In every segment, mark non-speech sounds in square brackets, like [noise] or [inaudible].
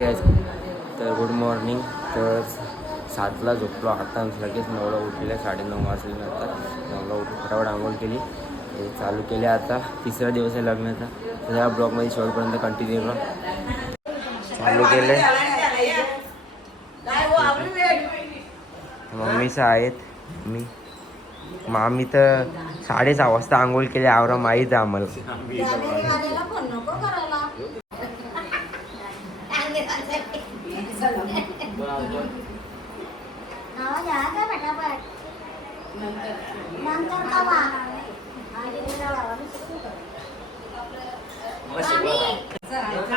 तर good morning तर सातला झोपलो. आता लगेच नऊला उठले साडेनऊ वाजले आता. नऊला उठून फटाफट आंघोळ केली. चालू केले आता. तिसरा दिवस आहे लग्नाचा. तर या ब्लॉगमध्ये शेवटपर्यंत कंटिन्यू करा. चालू केले मम्मीचं आहेत. मी मामी तर साडेसहा वाजता आंघोळ केली. आवरा माहीत आम्हाला.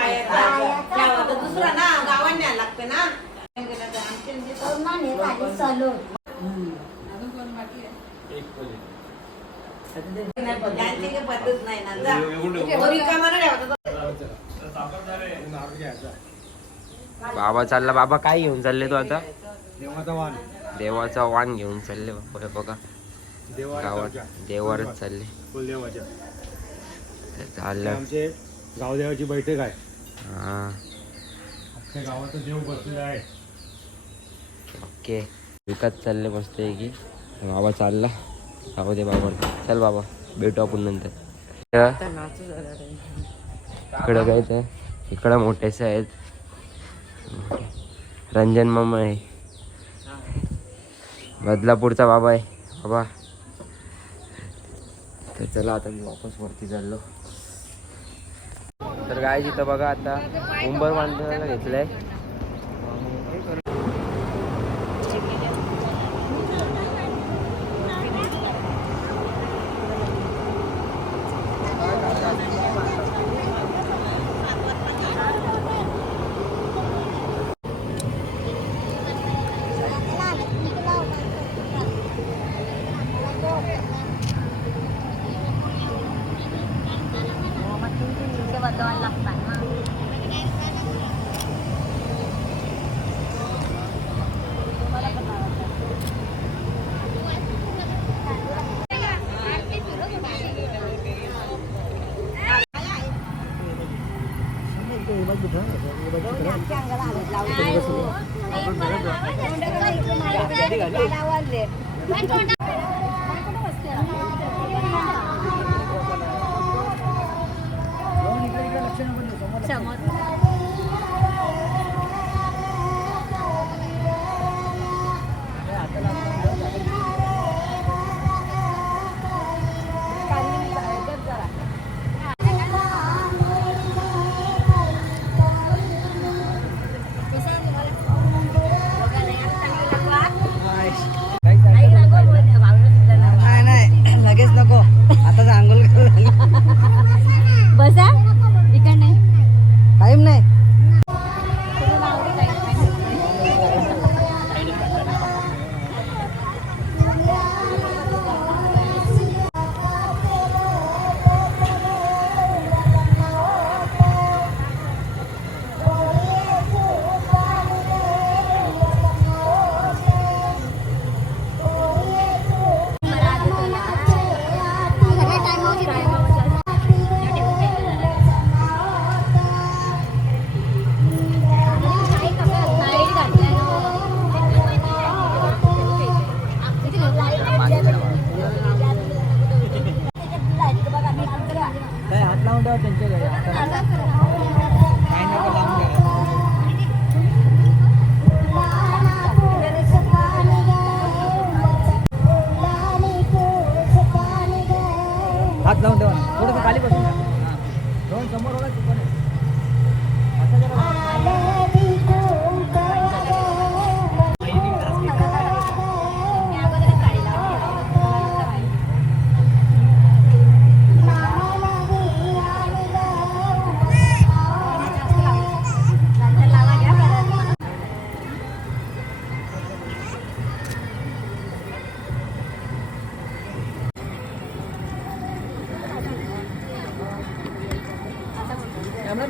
आम्हाला दुसरा ना गावांना लागतं ना. पद्धत नाही. बाबा चालला. बाबा काय घेऊन चालले तू आता? देवाचा वाण घेऊन चालले बाबा हे बघा. गावात देवावरच चालले. कुलदेवाच्या. चाललं. आमचे गावदेवाची बैठक आहे. हा. अख्ख्या गावाचा देव बसलेला आहे. ओके. विकत चालले मस्त की. बाबा चालला. जाऊ दे बाबा. चल बाबा. भेटू आपण नंतर. तर इकडं काय तर इकडं मोठेसे आहेत. रंजन मामा आहे. बदलापूरचा बाबा आहे. बाबा. तर चला आता मी वापस वरती चाललो. तर काय तिथं बघा आता उंबर बांधायला घेतलंय. समोर.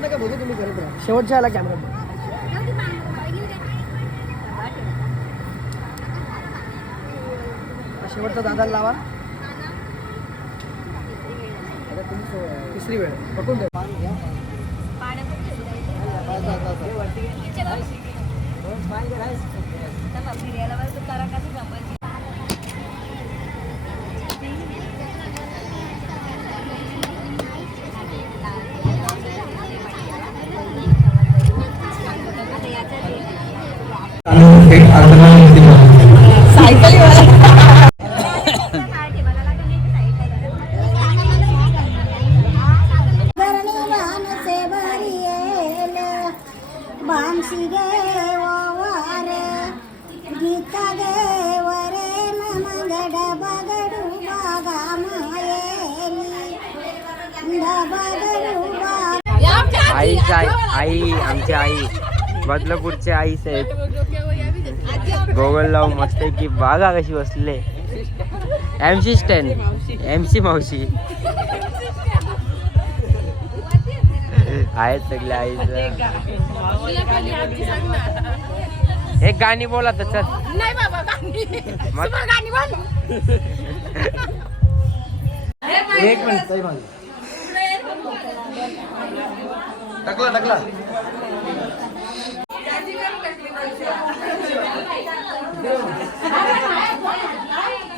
नका बघू तुम्ही करत राहा शेवटच्या आला कॅमेरा शेवटचा दादाला लावा. तिसरी वेळ. पकडून द्या. भरणी बगडू बागा आईच आई आई आमची आई. बदलपूरची आईच आहेत गोगल लावून मस्त की बागा कशी बसले. M C stand M C मावशी. आहेत सगळे आईच एक गाणी बोला तर चल एक मिनिट टाकला टाकला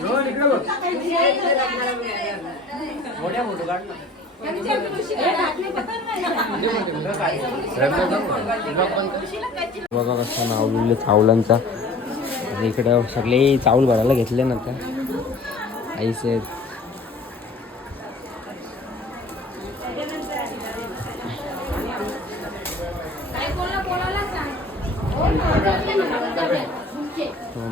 रोहन, इकडे बघा कसं नाव चावलांचा. इकडं सगळे चावल भरायला घेतले ना आता. आईस आहेत. हो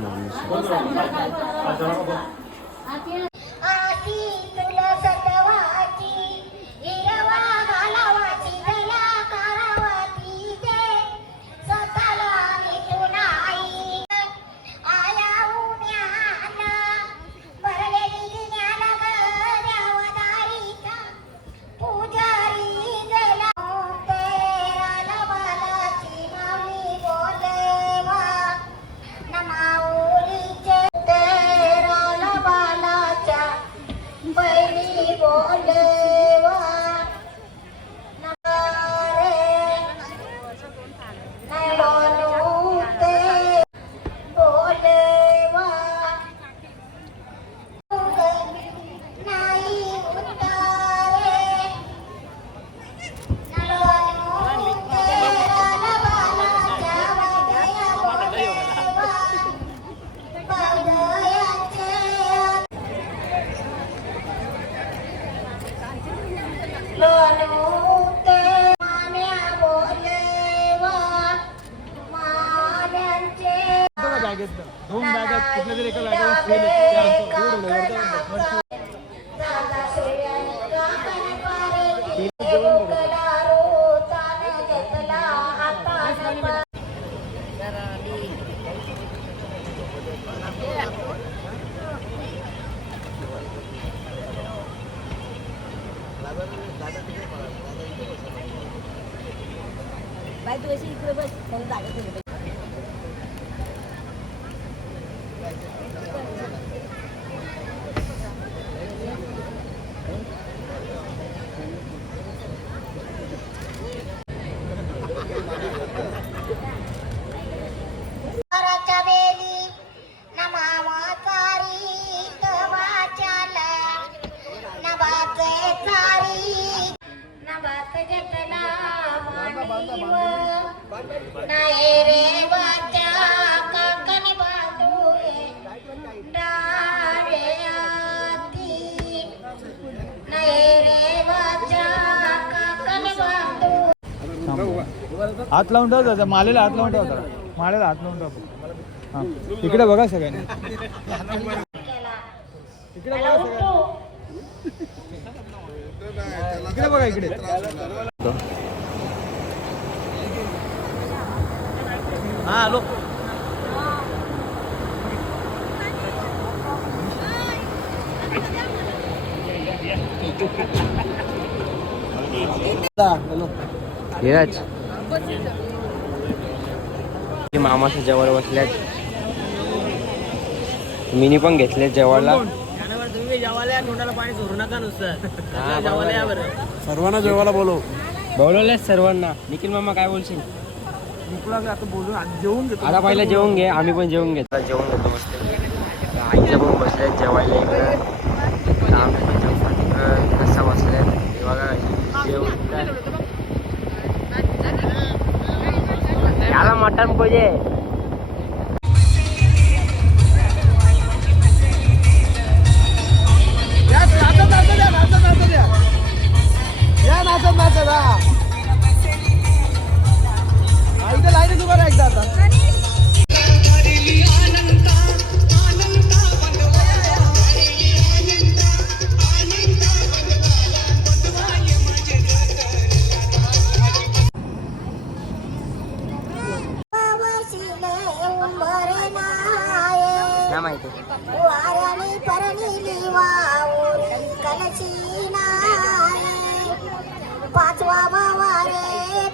बाई तू अशी इकडे बस मला जागा ठेवली कराच्या हात लावून ठेव दादा मालेला हात लावून ठेव जरा. मालेला हात लावून ठेव हा. इकडे बघा सगळ्यांनी. इकडे बघा सगळ्यांनी. इकडे बघा इकडे. हा आलो धीरज ते मामाच्या जेवायला बसल्यात. मिनी पण घेतले जेवायला. तुम्ही जेवायला तोंडाला पाणी सोडू नका नुसतं. [laughs] बरोबर आहे. सर्वांना जेवायला बोलव. बोलवले सर्वांना. निखिल मामा काय बोलशील? आता बोलून आज जेवून घेतो. आता पहिला जेवून घे आम्ही पण जेवून घेतो. जेवून घेतो मस्त आईचं पण बसले जेवायला इकडं आम्ही पण जेवतो तिकडं कसा बसले हे बघा जेवण याला मटण వారని माहिती वाऱ्याने परनिली वावरी कलशी नाये पाचवा बवारे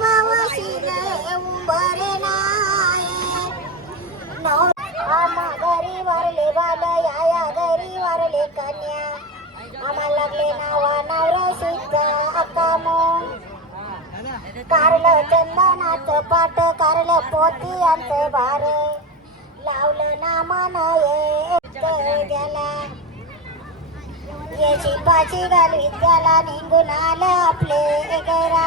बवशिले उंबरे आम्हा घरी वारले बाल घरी वारले कन्या. आम्हाला लागले नावा नवरा सुद्धा अकामो कारलं चंदनाचं पाट कारलं पोती यांचं भार. लावलं ना मन गेला याची पाची घालवी त्याला निघून आलं आपले गैरा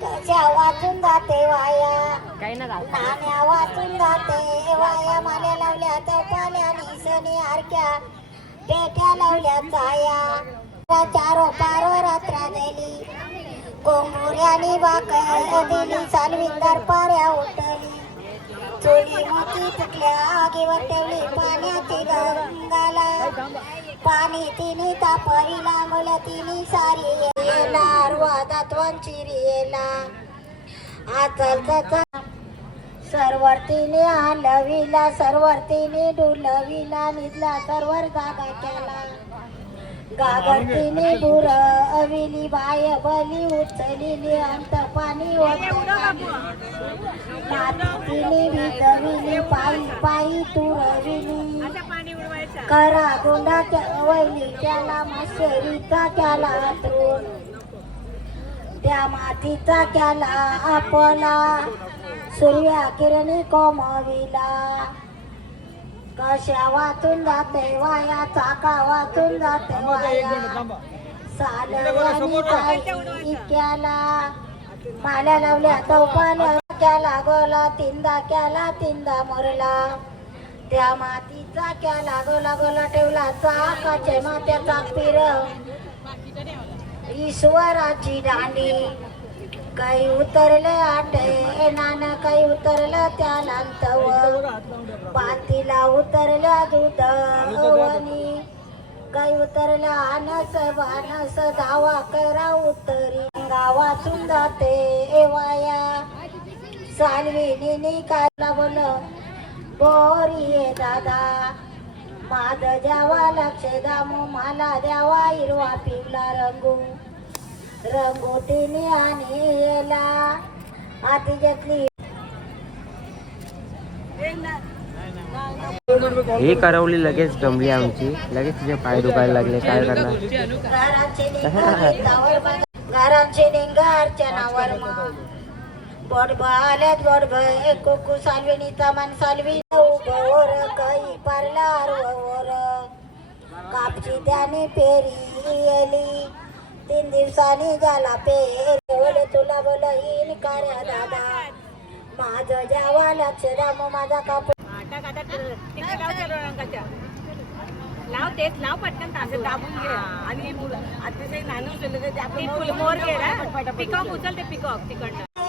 त्याच्या वाचून जाते वाया. नाण्या वाचून जाते वाया. माल्या लावल्या तर पाल्या निसणी आरक्या. पेट्या लावल्या चाया. चारो पारो रात्रा दिली कोंबुऱ्याने बाकर दिली चालविंदार पाऱ्या उठली चोली मोती तुटल्या आगीवर तेवढी पाण्याची गंगाला. पाणी तिने तापरी लांबल्या तिने सारी येला अर्वादात वंचिरी येला. आचलचा सर्वर्तीने हलविला सर्वर्तीने डुलविला निधला सर्वर जागा केला. गागरतीने बुर अविली बाय बली उचलिली अंत पाणी मातीने भिजविली पायी पायी तुरविली. करा गोंडा वैली त्याला माशेरीचा त्याला हातरून त्या मातीचा त्याला आपला. सूर्या किरणी कोमविला. कशा वाचून जाते वाया? चाका वाचून जाते वाया काही इतक्याला माल्या लावल्या चौपाल्या केला गोला तिंदा केला तिंदा मरला. त्या मातीचा केला गोला गोला ठेवला चाकाचे मात्याचा पिर. ईश्वराची दांडी. काही उतरले आटे नान काही उतरलं त्या लांतव पातीला उतरल्या दूध अवनी काय उतरल्या आनस वानस धावा करा उतरी गावातून जाते एवाया वाया सालविनी कायला बोल बोरी ये दादा. माद द्यावा लक्ष दामू. मला द्यावा हिरवा पिवला रंगू. रंगोटीने आणि येला. हाती घेतली. ही करवली लगेच गमली आमची. लगेच तिचे पाय दुखायला लागले. काय करणार? घरांचे निंगावर नावावर घराचे आल्यात बोडब एक कुकू सालविनीचा मन सालवी उभोर काही पारलार अर्ववर कापची त्याने पेरी येली. तीन दिवसांनी झाला पेर बोल तुला बोल येईल कार्या दादा. माझं जावा लक्ष राम माझा कापूर टाक आता तिकडे लाव त्या रंगाच्या. लाव तेच लाव पटकन तांदूळ. दाबून घे. आणि मुलं- आता ते उचललं तर ते पिकॉक उचल ते पिकॉक तिकडनं.